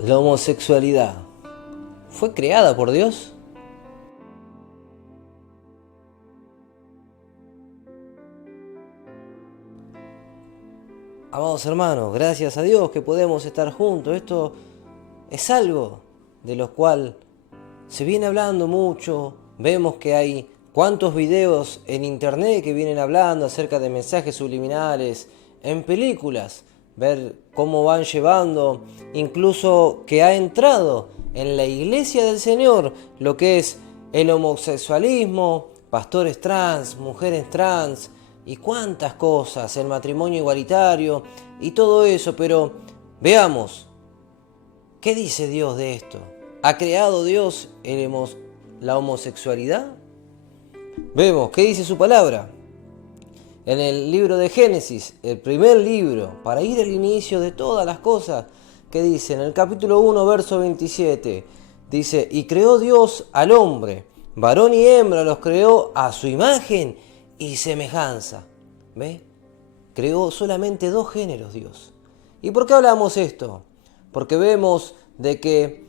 ¿La homosexualidad fue creada por Dios? Amados hermanos, gracias a Dios que podemos estar juntos. Esto es algo de lo cual se viene hablando mucho. Vemos que hay cuantos videos en internet que vienen hablando acerca de mensajes subliminales, en películas, ver cómo van llevando, incluso que ha entrado en la iglesia del Señor lo que es el homosexualismo, pastores trans, mujeres trans y cuántas cosas, el matrimonio igualitario y todo eso. Pero veamos, ¿qué dice Dios de esto? ¿Ha creado Dios la homosexualidad? Vemos, ¿qué dice su palabra? En el libro de Génesis, el primer libro, para ir al inicio de todas las cosas, ¿qué dice? En el capítulo 1, verso 27, dice: y creó Dios al hombre, varón y hembra los creó a su imagen y semejanza. ¿Ve? Creó solamente dos géneros Dios. ¿Y por qué hablamos esto? Porque vemos de que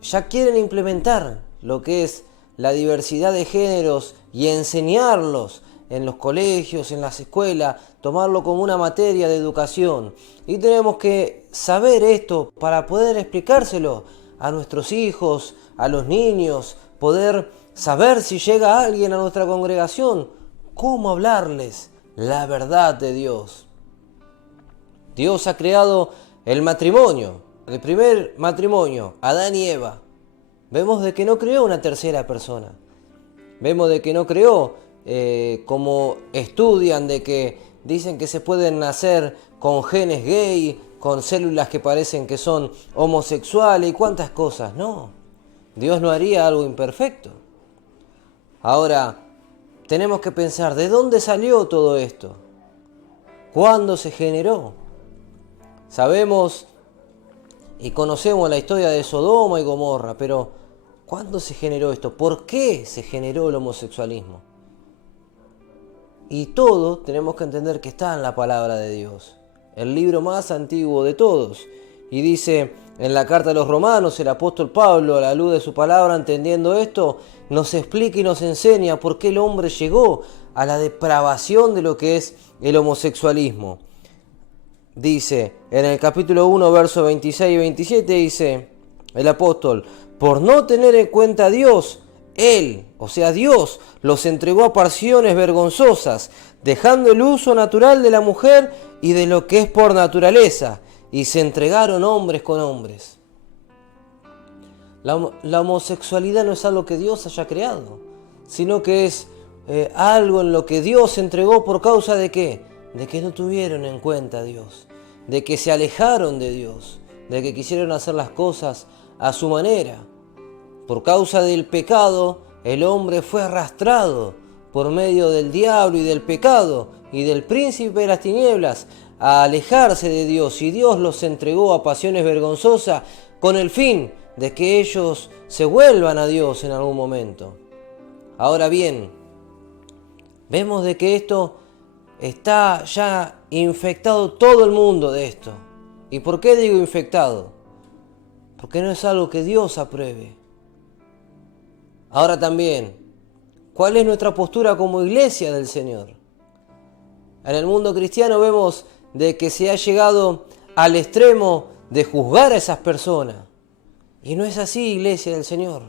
ya quieren implementar lo que es la diversidad de géneros y enseñarlos en los colegios, en las escuelas, tomarlo como una materia de educación. Y tenemos que saber esto para poder explicárselo a nuestros hijos, a los niños, poder saber si llega alguien a nuestra congregación, cómo hablarles la verdad de Dios. Dios ha creado el matrimonio, el primer matrimonio, Adán y Eva. Vemos de que no creó una tercera persona. Vemos de que no creó, como estudian, de que dicen que se pueden nacer con genes gay, con células que parecen que son homosexuales y cuántas cosas. No, Dios no haría algo imperfecto. Ahora, tenemos que pensar, ¿de dónde salió todo esto? ¿Cuándo se generó? Sabemos y conocemos la historia de Sodoma y Gomorra, pero ¿cuándo se generó esto? ¿Por qué se generó el homosexualismo? Y todo tenemos que entender que está en la palabra de Dios, el libro más antiguo de todos. Y dice en la carta a los Romanos, el apóstol Pablo, a la luz de su palabra, entendiendo esto, nos explica y nos enseña por qué el hombre llegó a la depravación de lo que es el homosexualismo. Dice en el capítulo 1, versos 26 y 27, dice el apóstol: por no tener en cuenta a Dios, Él, o sea Dios, los entregó a pasiones vergonzosas, dejando el uso natural de la mujer y de lo que es por naturaleza, y se entregaron hombres con hombres. La homosexualidad no es algo que Dios haya creado, sino que es algo en lo que Dios se entregó por causa de ¿qué? De que no tuvieron en cuenta a Dios, de que se alejaron de Dios, de que quisieron hacer las cosas a su manera. Por causa del pecado, el hombre fue arrastrado por medio del diablo y del pecado y del príncipe de las tinieblas a alejarse de Dios, y Dios los entregó a pasiones vergonzosas con el fin de que ellos se vuelvan a Dios en algún momento. Ahora bien, vemos de que esto está ya infectado todo el mundo de esto. ¿Y por qué digo infectado? Porque no es algo que Dios apruebe. Ahora también, ¿cuál es nuestra postura como iglesia del Señor? En el mundo cristiano vemos de que se ha llegado al extremo de juzgar a esas personas. Y no es así, iglesia del Señor.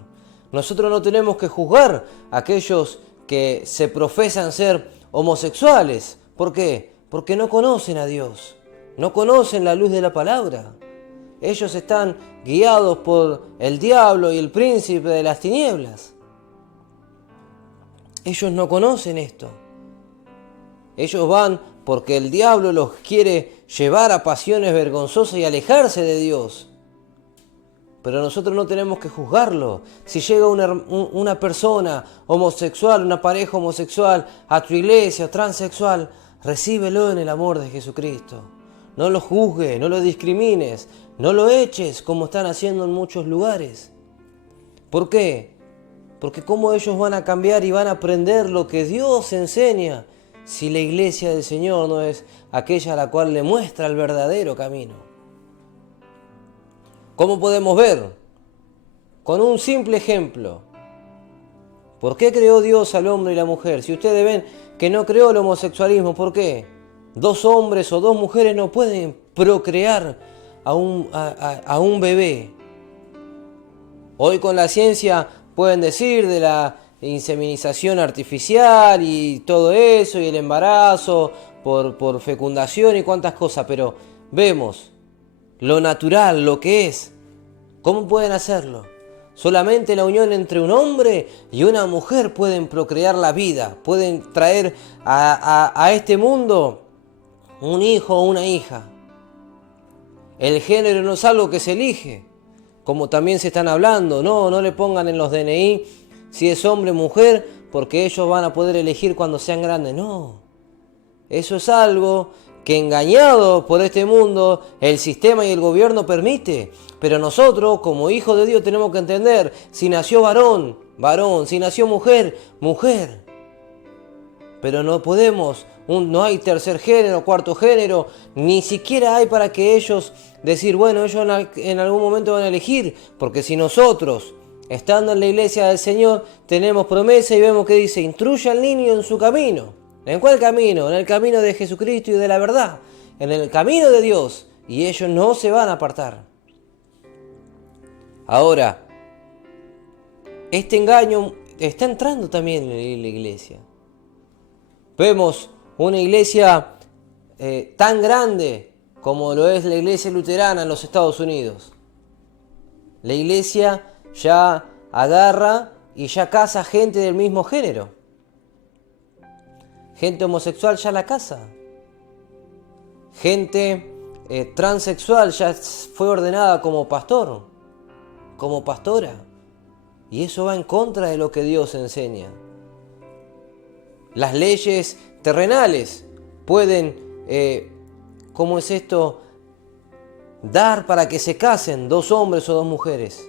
Nosotros no tenemos que juzgar a aquellos que se profesan ser homosexuales. ¿Por qué? Porque no conocen a Dios, no conocen la luz de la palabra. Ellos están guiados por el diablo y el príncipe de las tinieblas. Ellos no conocen esto. Ellos van porque el diablo los quiere llevar a pasiones vergonzosas y alejarse de Dios. Pero nosotros no tenemos que juzgarlo. Si llega una persona homosexual, una pareja homosexual a tu iglesia o transexual, recíbelo en el amor de Jesucristo. No lo juzgues, no lo discrimines, no lo eches como están haciendo en muchos lugares. ¿Por qué? Porque cómo ellos van a cambiar y van a aprender lo que Dios enseña si la iglesia del Señor no es aquella a la cual le muestra el verdadero camino. ¿Cómo podemos ver? Con un simple ejemplo. ¿Por qué creó Dios al hombre y la mujer? Si ustedes ven que no creó el homosexualismo, ¿por qué? Dos hombres o dos mujeres no pueden procrear a un bebé. Hoy con la ciencia pueden decir de la inseminización artificial y todo eso, y el embarazo por fecundación y cuantas cosas, pero vemos lo natural, lo que es. ¿Cómo pueden hacerlo? Solamente la unión entre un hombre y una mujer pueden procrear la vida, pueden traer a este mundo un hijo o una hija. El género no es algo que se elige, como también se están hablando. No le pongan en los DNI si es hombre o mujer, porque ellos van a poder elegir cuando sean grandes. No, eso es algo que, engañado por este mundo, el sistema y el gobierno permite. Pero nosotros, como hijos de Dios, tenemos que entender: si nació varón, varón; si nació mujer, mujer. Pero no podemos, no hay tercer género, cuarto género, ni siquiera hay para que ellos decir, bueno, ellos en algún momento van a elegir, porque si nosotros, estando en la iglesia del Señor, tenemos promesa y vemos que dice, instruye al niño en su camino. ¿En cuál camino? En el camino de Jesucristo y de la verdad, en el camino de Dios, y ellos no se van a apartar. Ahora, este engaño está entrando también en la iglesia. Vemos una iglesia tan grande como lo es la iglesia luterana en los Estados Unidos. La iglesia ya agarra y ya casa gente del mismo género. Gente homosexual ya la casa. Gente transexual ya fue ordenada como pastor, como pastora. Y eso va en contra de lo que Dios enseña. Las leyes terrenales pueden, ¿cómo es esto?, dar para que se casen dos hombres o dos mujeres.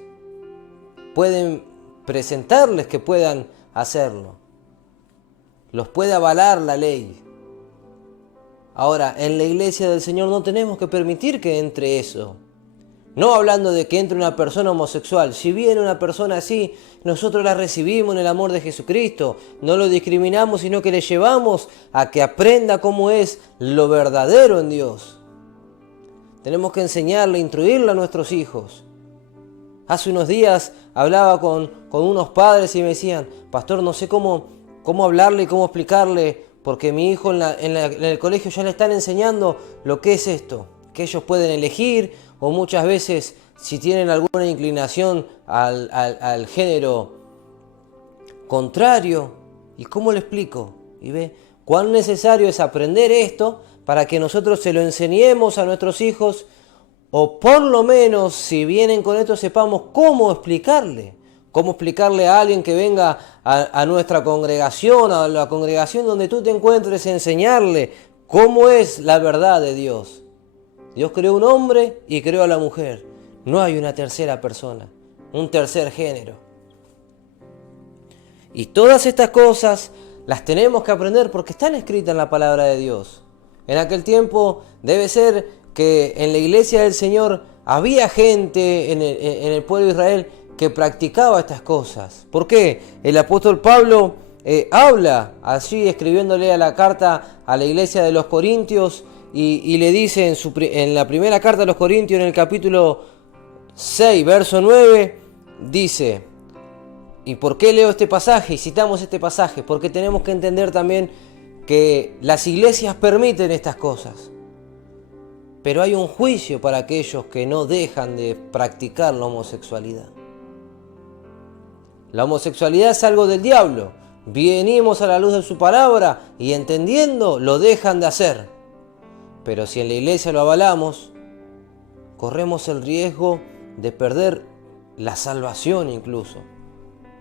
Pueden presentarles que puedan hacerlo. Los puede avalar la ley. Ahora, en la iglesia del Señor no tenemos que permitir que entre eso. No hablando de que entre una persona homosexual. Si viene una persona así, nosotros la recibimos en el amor de Jesucristo. No lo discriminamos, sino que le llevamos a que aprenda cómo es lo verdadero en Dios. Tenemos que enseñarle, instruirle a nuestros hijos. Hace unos días hablaba con unos padres y me decían, pastor, no sé cómo hablarle y cómo explicarle, porque mi hijo en el colegio ya le están enseñando lo que es esto, que ellos pueden elegir, o muchas veces si tienen alguna inclinación al género contrario. ¿Y cómo le explico? Y ve cuán necesario es aprender esto para que nosotros se lo enseñemos a nuestros hijos, o por lo menos si vienen con esto sepamos cómo explicarle a alguien que venga a nuestra congregación, a la congregación donde tú te encuentres, enseñarle cómo es la verdad de Dios. Dios creó un hombre y creó a la mujer. No hay una tercera persona, un tercer género. Y todas estas cosas las tenemos que aprender porque están escritas en la palabra de Dios. En aquel tiempo debe ser que en la iglesia del Señor había gente en el pueblo de Israel que practicaba estas cosas. ¿Por qué? El apóstol Pablo habla allí escribiéndole a la carta a la iglesia de los Corintios y le dice en la primera carta a los Corintios, en el capítulo 6, verso 9, dice, ¿y por qué leo este pasaje y citamos este pasaje? Porque tenemos que entender también que las iglesias permiten estas cosas, pero hay un juicio para aquellos que no dejan de practicar la homosexualidad. La homosexualidad es algo del diablo. Venimos a la luz de su palabra y entendiendo lo dejan de hacer. Pero si en la iglesia lo avalamos, corremos el riesgo de perder la salvación incluso.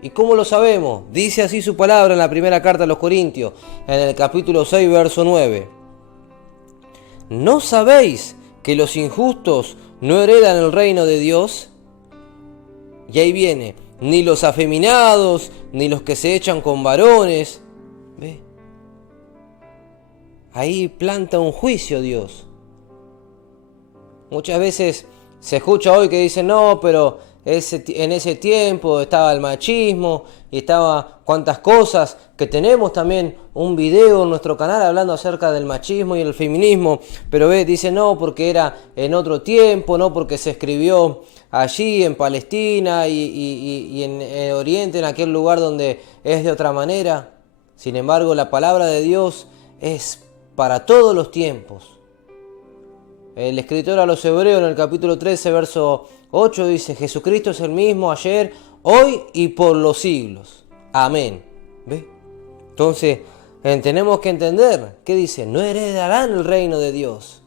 ¿Y cómo lo sabemos? Dice así su palabra en la primera carta a los Corintios, en el capítulo 6, verso 9. ¿No sabéis que los injustos no heredan el reino de Dios? Y ahí viene, ni los afeminados, ni los que se echan con varones. ¿Ve? Ahí planta un juicio Dios. Muchas veces Se escucha hoy que dicen, no, pero en ese tiempo estaba el machismo y estaba cuantas cosas, que tenemos también un video en nuestro canal hablando acerca del machismo y el feminismo, pero dice no, porque era en otro tiempo, no, porque se escribió allí en Palestina y en Oriente, en aquel lugar donde es de otra manera. Sin embargo, la palabra de Dios es para todos los tiempos. El escritor a los Hebreos en el capítulo 13, verso 8 dice, Jesucristo es el mismo ayer, hoy y por los siglos. Amén. ¿Ve? Entonces, tenemos que entender, ¿qué dice? No heredarán el reino de Dios.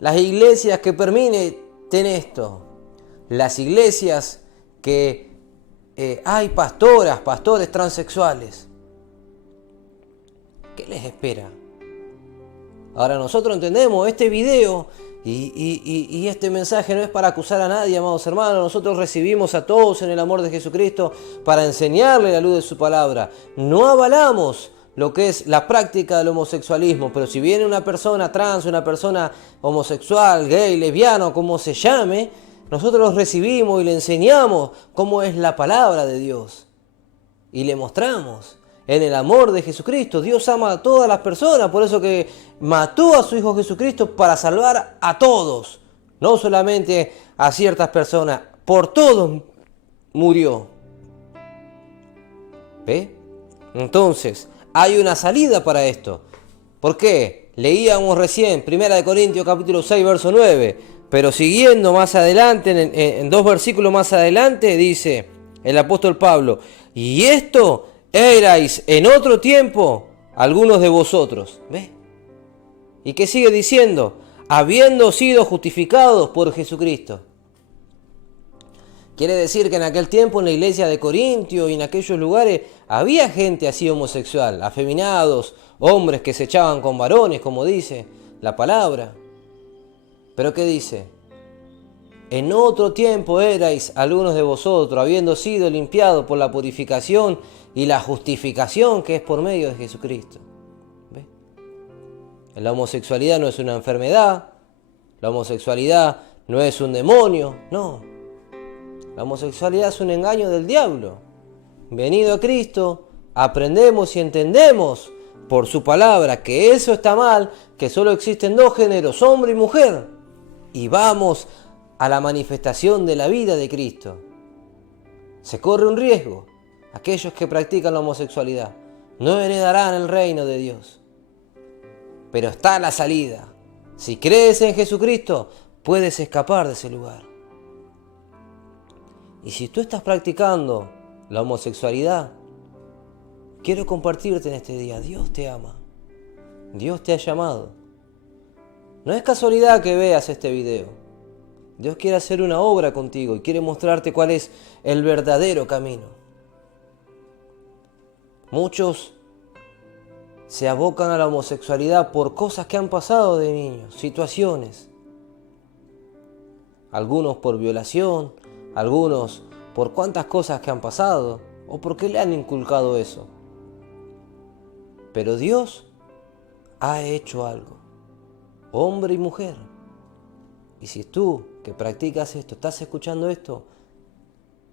Las iglesias que permiten esto, las iglesias que hay pastores transexuales, ¿qué les espera? Ahora nosotros entendemos este video y este mensaje no es para acusar a nadie, amados hermanos. Nosotros recibimos a todos en el amor de Jesucristo para enseñarle la luz de su palabra. No avalamos lo que es la práctica del homosexualismo, pero si viene una persona trans, una persona homosexual, gay, lesbiano, como se llame, nosotros los recibimos y le enseñamos cómo es la palabra de Dios. Y le mostramos en el amor de Jesucristo. Dios ama a todas las personas, por eso que mató a su Hijo Jesucristo para salvar a todos, no solamente a ciertas personas, por todos murió. ¿Ve? Entonces, hay una salida para esto. ¿Por qué? Leíamos recién 1 Corintios capítulo 6, verso 9, pero siguiendo más adelante, en 2 versículos más adelante, dice el apóstol Pablo, y esto erais en otro tiempo algunos de vosotros. ¿Ves? ¿Y qué sigue diciendo? Habiendo sido justificados por Jesucristo. Quiere decir que en aquel tiempo en la iglesia de Corintio y en aquellos lugares había gente así homosexual, afeminados, hombres que se echaban con varones, como dice la palabra. ¿Pero qué dice? En otro tiempo erais algunos de vosotros, habiendo sido limpiados por la purificación y la justificación que es por medio de Jesucristo. ¿Ves? La homosexualidad no es una enfermedad, la homosexualidad no es un demonio, no. La homosexualidad es un engaño del diablo. Venido a Cristo, aprendemos y entendemos por su palabra que eso está mal, que solo existen dos géneros, hombre y mujer, y vamos a la manifestación de la vida de Cristo. Se corre un riesgo. Aquellos que practican la homosexualidad no heredarán el reino de Dios. Pero está la salida. Si crees en Jesucristo, puedes escapar de ese lugar. Y si tú estás practicando la homosexualidad, quiero compartirte en este día, Dios te ama. Dios te ha llamado. No es casualidad que veas este video. Dios quiere hacer una obra contigo y quiere mostrarte cuál es el verdadero camino. Muchos se abocan a la homosexualidad por cosas que han pasado de niños, situaciones. Algunos por violación, algunos por cuantas cosas que han pasado o porque le han inculcado eso. Pero Dios ha hecho algo, hombre y mujer. Y si tú que practicas esto, estás escuchando esto,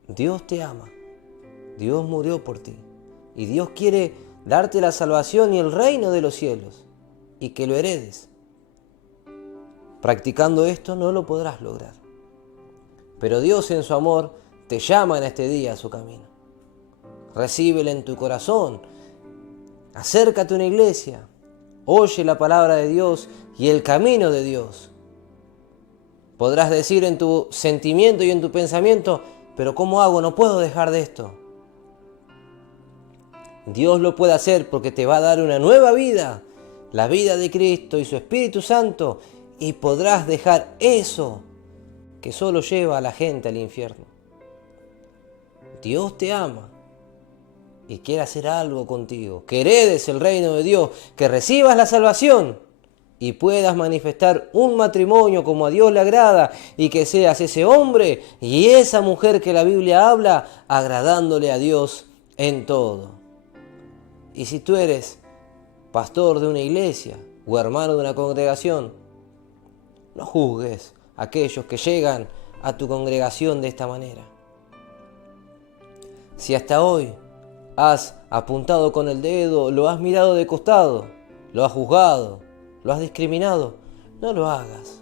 Dios te ama, Dios murió por ti y Dios quiere darte la salvación y el reino de los cielos y que lo heredes. Practicando esto no lo podrás lograr, pero Dios en su amor te llama en este día a su camino. Recíbele en tu corazón, acércate a una iglesia, oye la palabra de Dios y el camino de Dios. Podrás decir en tu sentimiento y en tu pensamiento, pero ¿cómo hago? No puedo dejar de esto. Dios lo puede hacer porque te va a dar una nueva vida, la vida de Cristo y su Espíritu Santo, y podrás dejar eso que solo lleva a la gente al infierno. Dios te ama y quiere hacer algo contigo, que heredes el reino de Dios, que recibas la salvación y puedas manifestar un matrimonio como a Dios le agrada y que seas ese hombre y esa mujer que la Biblia habla, agradándole a Dios en todo. Y si tú eres pastor de una iglesia o hermano de una congregación, no juzgues aquellos que llegan a tu congregación de esta manera. Si hasta hoy has apuntado con el dedo, lo has mirado de costado, lo has juzgado, lo has discriminado, no lo hagas.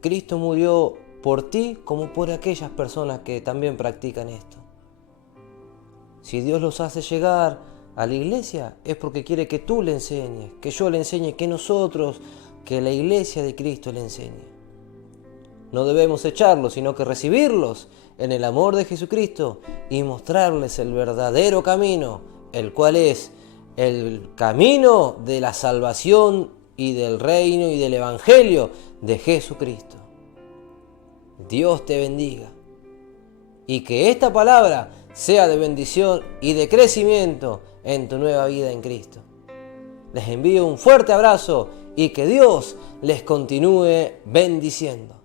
Cristo murió por ti como por aquellas personas que también practican esto. Si Dios los hace llegar a la iglesia es porque quiere que tú le enseñes, que yo le enseñe, que nosotros, que la iglesia de Cristo le enseñe. No debemos echarlos, sino que recibirlos en el amor de Jesucristo y mostrarles el verdadero camino, el cual es el camino de la salvación y del reino y del evangelio de Jesucristo. Dios te bendiga y que esta palabra sea de bendición y de crecimiento en tu nueva vida en Cristo. Les envío un fuerte abrazo y que Dios les continúe bendiciendo.